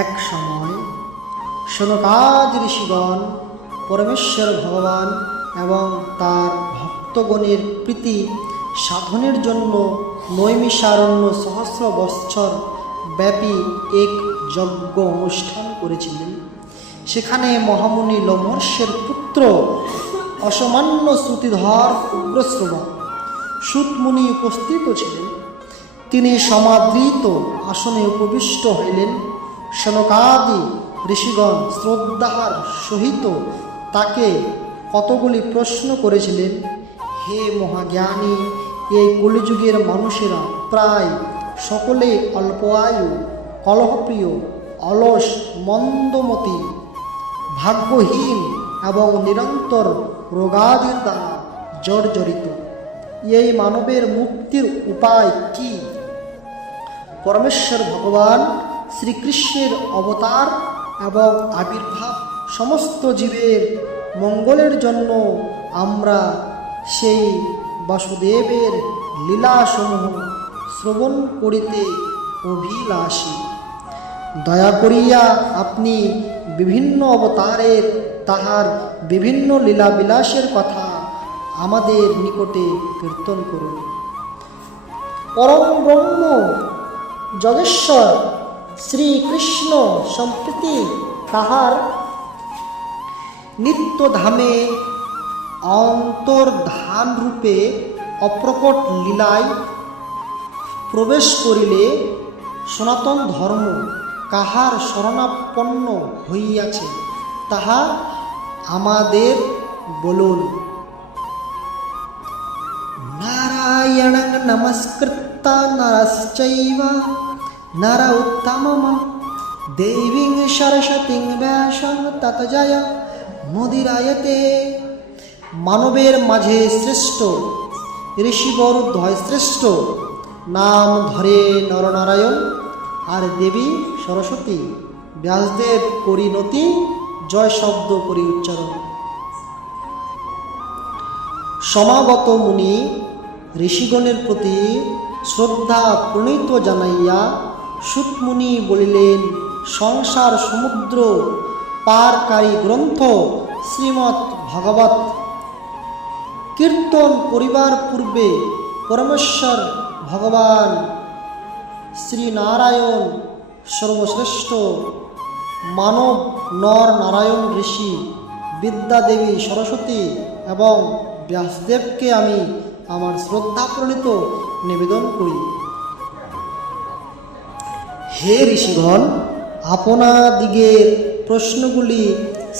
এক সময় শোনকাজ ঋষিগণ পরমেশ্বর ভগবান এবং তার ভক্তগণের প্রীতি সাধনের জন্য নৈমিষারণ্য সহস্র বৎসর ব্যাপী এক যজ্ঞ অনুষ্ঠান করেছিলেন। সেখানে মহামুনি লোমহর্ষের পুত্র অসামান্য শ্রুতিধর উগ্রশ্রবা সুতমুনি উপস্থিত ছিলেন। তিনি সমাদৃত আসনে উপবিষ্ট হইলেন। সনকাদি ঋষিগণ শ্রদ্ধার সহিত তাকে কতগুলি প্রশ্ন করেছিলেন? হে মহাজ্ঞানী, এই কলিযুগের মানুষেরা প্রায় সকলে অল্প আয়ু, কলহপ্রিয়, অলস, মন্দমতি, ভাগ্যহীন এবং নিরন্তর রোগাদির দ্বারা জর্জরিত। এই মানবের মুক্তির উপায় কি? পরমেশ্বর ভগবান শ্রীকৃষ্ণের অবতার এবং আবির্ভাব সমস্ত জীবের মঙ্গলের জন্য আমরা সেই বাসুদেবের লীলাসমূহ শ্রবণ করিতে অভিলাষী। দয়া করিয়া আপনি বিভিন্ন অবতারের, তাহার বিভিন্ন লীলাবিলাসের কথা আমাদের নিকটে কীর্তন করুন। পরম ব্রহ্ম যগেশ্বর শ্রীকৃষ্ণ সম্প্রীতি তাহার নিত্যধামে অন্তর্ধান রূপে অপ্রকট লীলায় প্রবেশ করিলে সনাতন ধর্ম কাহার শরণাপন্ন হইয়াছে, তাহা আমাদের বলুন। নারায়ণ নমস্কৃত, নরশ্চৈব। নর উত্তমম দেবীং সরস্বতীং ব্যাসং তত জয় মুদিরায়তে। মানবের মাঝে শ্রেষ্ঠ, ঋষিবর উদ্ধয় শ্রেষ্ঠ। নাম ধরে নরনারায়ণ। আর দেবী সরস্বতী, ব্যাসদেব পরিণতি, জয় শব্দ করি উচ্চারণ। সমাগত মুনি, ঋষিগণের প্রতি শ্রদ্ধা প্রণীত জানাইয়া সুতমুনি বলিলেন, সংসার সমুদ্র, পারকারী গ্রন্থ, শ্রীমৎ ভগবত। কীর্তন করিবার পূর্বে পরমেশ্বর ভগবান শ্রীনারায়ণ সর্বশ্রেষ্ঠ মানব নর নারায়ণ ঋষি বিদ্যাদেবী সরস্বতী এবং ব্যাসদেবকে আমি আমার শ্রদ্ধা প্রণীত নিবেদন করি। হে ঋষিগণ, আপনাদিগের প্রশ্নগুলি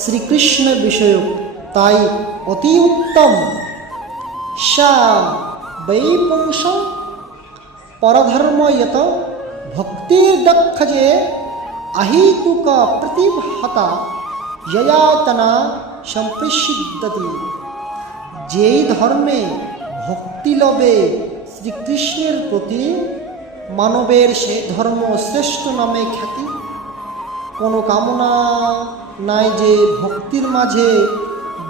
শ্রীকৃষ্ণ বিষয়ক, তাই অতি উত্তম। সা বৈপুংস পরধর্ম ভক্তির দক্ষ যে আহিতুক প্রতিহতা যয়াতনা সম্প্রসিদ্ধতি। যেই ধর্মে ভক্তি লবে শ্রীকৃষ্ণের প্রতি মানবের সেই ধর্ম শ্রেষ্ঠ নামে খ্যাতি। কোনো কামনা নাই যে ভক্তির মাঝে,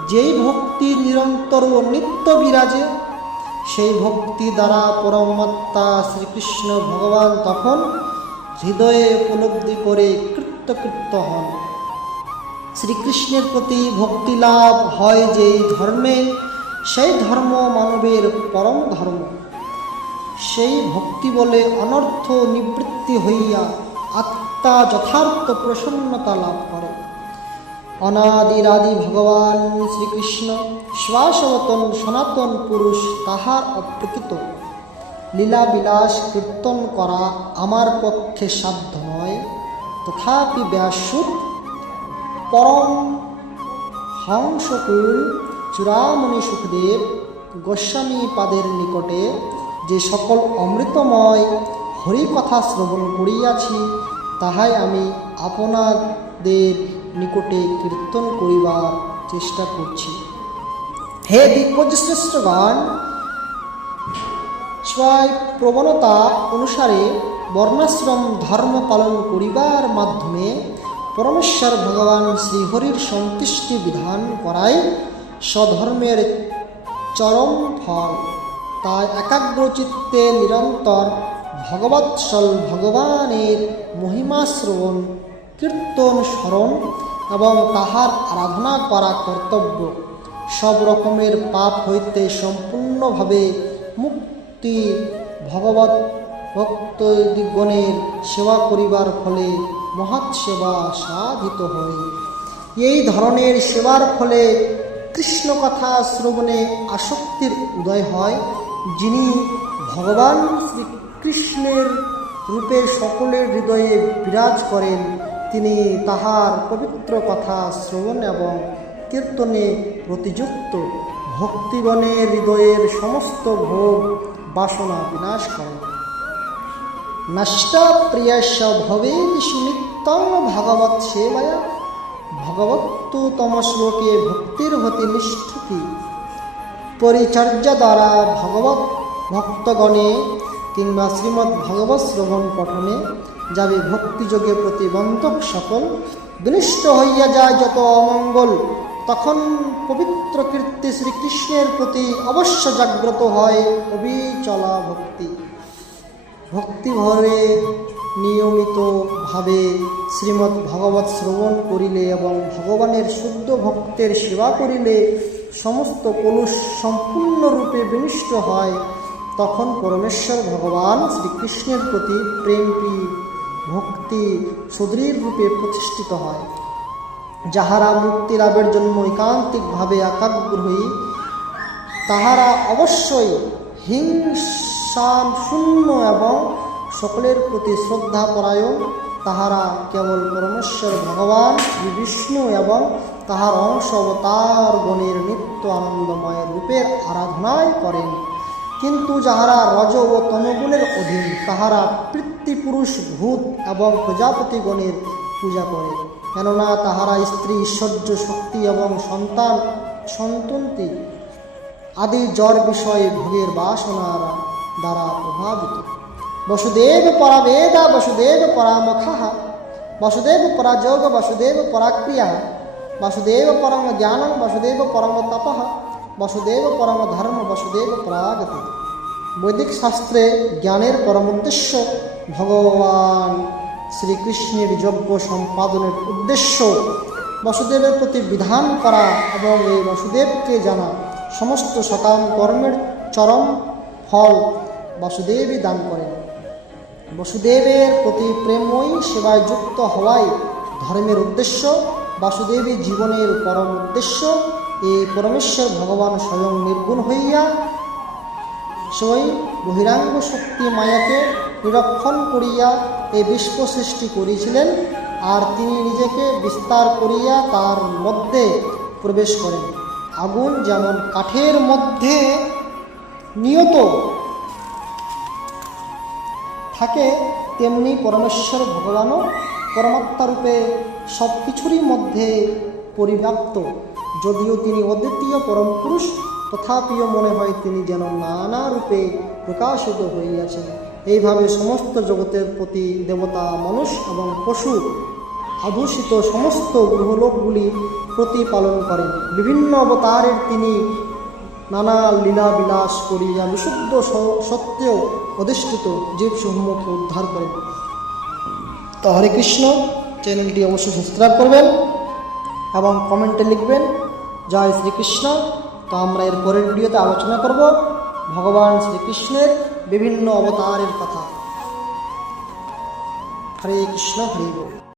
যেই ভক্তি নিরন্তর ও নিত্য বিরাজে, সেই ভক্তি দ্বারা পরমাত্মা শ্রীকৃষ্ণ ভগবান তখন হৃদয়ে উপলব্ধি করে কৃত্যকৃত্য হন। শ্রীকৃষ্ণের প্রতি ভক্তি লাভ হয় যেই ধর্মে, সেই ধর্ম মানবের পরম ধর্ম। সেই ভক্তি বলে অনর্থ নিবৃত্তি হইয়া আত্মা যথার্থ প্রসন্নতা লাভ করে। অনাদিরাদি ভগবান শ্রীকৃষ্ণ শ্বাসবতন সনাতন পুরুষ তাহার অপ্রকৃত। লীলাবিলাস কীর্তন করা আমার পক্ষে সাধ্য নয়, তথাপি ব্যাসুত পরম হংসকুল চূড়ামণি সুখদেব গোস্বামী পাদের নিকটে যে সকল অমৃতময় হরি কথা শ্রবণ করিয়াছি, তাহাই আমি আপনাদের নিকটে কীর্তন করিবার চেষ্টা করছি। হে দিগ্গজশ্রেষ্ঠগণ স্বয় প্রবণতা অনুসারে বর্ণাশ্রম ধর্ম পালন করিবার মাধ্যমে পরমেশ্বর ভগবান শ্রীহরির সন্তুষ্টি বিধান করাই স্বধর্মের চরম ফল। তাই একাগ্রচিত্তে নিরন্তর ভগবৎসল ভগবানের মহিমা শ্রবণ, কীর্তন স্মরণ এবং তাহার আরাধনা করা কর্তব্য। সব রকমের পাপ হইতে সম্পূর্ণভাবে মুক্তি ভগবত ভক্তদিগণের সেবা করিবার ফলে মহৎ সেবা সাধিত হয়। এই ধরনের সেবার ফলে কৃষ্ণ কথা শ্রবণে আসক্তির উদয় হয়। যিনি ভগবান শ্রীকৃষ্ণের রূপে সকলের হৃদয়ে বিরাজ করেন, তিনি তাহার পবিত্র কথা শ্রবণ এবং কীর্তনে প্রতিযুক্ত ভক্তিগণের হৃদয়ের সমস্ত ভোগ বাসনা বিনাশ করেন। নষ্টপ্রিয়স্য ভবেদিষু নিত্যং ভগবৎ সেবায়া। ভগবত্তু তম শ্লোকে ভক্তির্ভতি নিষ্ঠুতি। পরিচর্যা দ্বারা ভগবত ভক্তগণে কিংবা শ্রীমদ্ ভগবত শ্রবণ পঠনে যাবে ভক্তিযোগে প্রতিবন্ধক সকল বিনিষ্ট হইয়া যায় যত অমঙ্গল, তখন পবিত্র কীর্তি শ্রীকৃষ্ণের প্রতি অবশ্য জাগ্রত হয় অবিচলা ভক্তি। ভক্তিভরে নিয়মিতভাবে শ্রীমদ্ ভগবত শ্রবণ করিলে এবং ভগবানের শুদ্ধ ভক্তের সেবা করিলে সমস্ত কলুষ সম্পূর্ণরূপে বিনিষ্ট হয়, তখন পরমেশ্বর ভগবান শ্রীকৃষ্ণের প্রতি প্রেমটি, ভক্তি সুদৃঢ় রূপে প্রতিষ্ঠিত হয়। যাহারা মুক্তি লাভের জন্য একান্তিকভাবে একাগ্রহী, তাহারা অবশ্যই হিংসাম শূন্য এবং সকলের প্রতি শ্রদ্ধা পরায়ণ তাহারা কেবল পরমেশ্বর ভগবান, বিষ্ণু এবং তাহার অংশ অবতার গণের নিত্য আনন্দময় রূপের আরাধনায় করেন। কিন্তু যাহারা রজ ও তমগুণের অধীন, তাহারা পিতৃপুরুষ ভূত এবং প্রজাপতিগণের পূজা করে। কেননা তাহারা স্ত্রী ঐশ্বর্য শক্তি এবং সন্তান, সন্তন্তি আদি জ্বর বিষয়ে ভোগের বাসনার দ্বারা প্রভাবিত। বসুদেব পরাবেদা বসুদেব পরামথা বসুদেব পরাযোগ, বসুদেব পরাক্রিয়া। বসুদেব পরম জ্ঞানম বসুদেব পরম তপ, বসুদেব পরম ধর্ম, বসুদেব পরাগতি। বৈদিক শাস্ত্রে জ্ঞানের পরম উদ্দেশ্য ভগবান শ্রীকৃষ্ণের যজ্ঞ সম্পাদনের উদ্দেশ্য বসুদেবের প্রতি বিধান করা এবং এই বসুদেবকে জানা সমস্ত সকাম কর্মের চরম ফল বসুদেবই দান করেন। বসুদেবের প্রতি প্রেমময়ী সেবায় যুক্ত হওয়াই ধর্মের উদ্দেশ্য। বাসুদেবী জীবনের পরম উদ্দেশ্য এই পরমেশ্বর ভগবান স্বয়ং নির্গুণ হইয়া স্বয়ং বহিরাঙ্গ শক্তি মায়াকে নিরক্ষণ করিয়া এই বিশ্ব সৃষ্টি করেছিলেন আর তিনি নিজেকে বিস্তার করিয়া তার মধ্যে প্রবেশ করেন। আগুন যেমন কাঠের মধ্যে নিয়ত থাকে, তেমনি পরমেশ্বর ভগবানও পরমাত্মারূপে সব কিছুরই মধ্যে পরিব্যাপ্ত। যদিও তিনি অদ্বিতীয় পরম পুরুষ, তথাপিও মনে হয় তিনি যেন নানা রূপে প্রকাশিত হইয়াছেন। এইভাবে সমস্ত জগতের প্রতি দেবতা, মানুষ এবং পশু আদূষিত সমস্ত গ্রহলোকগুলি প্রতিপালন করেন। বিভিন্ন অবতারের তিনি নানা লীলা বিলাস করিয়া বিশুদ্ধ স- সত্ত্বেও অধিষ্ঠিত জীবসমূহকে উদ্ধার করেন। তো হরে কৃষ্ণ। চ্যানেলটি অবশ্যই সাবস্ক্রাইব করবেন এবং কমেন্টে লিখবেন, জয় শ্রীকৃষ্ণ। তো আমরা এর পরের ভিডিওতে আলোচনা করব ভগবান শ্রীকৃষ্ণের বিভিন্ন অবতারের কথা। হরে কৃষ্ণ, হরে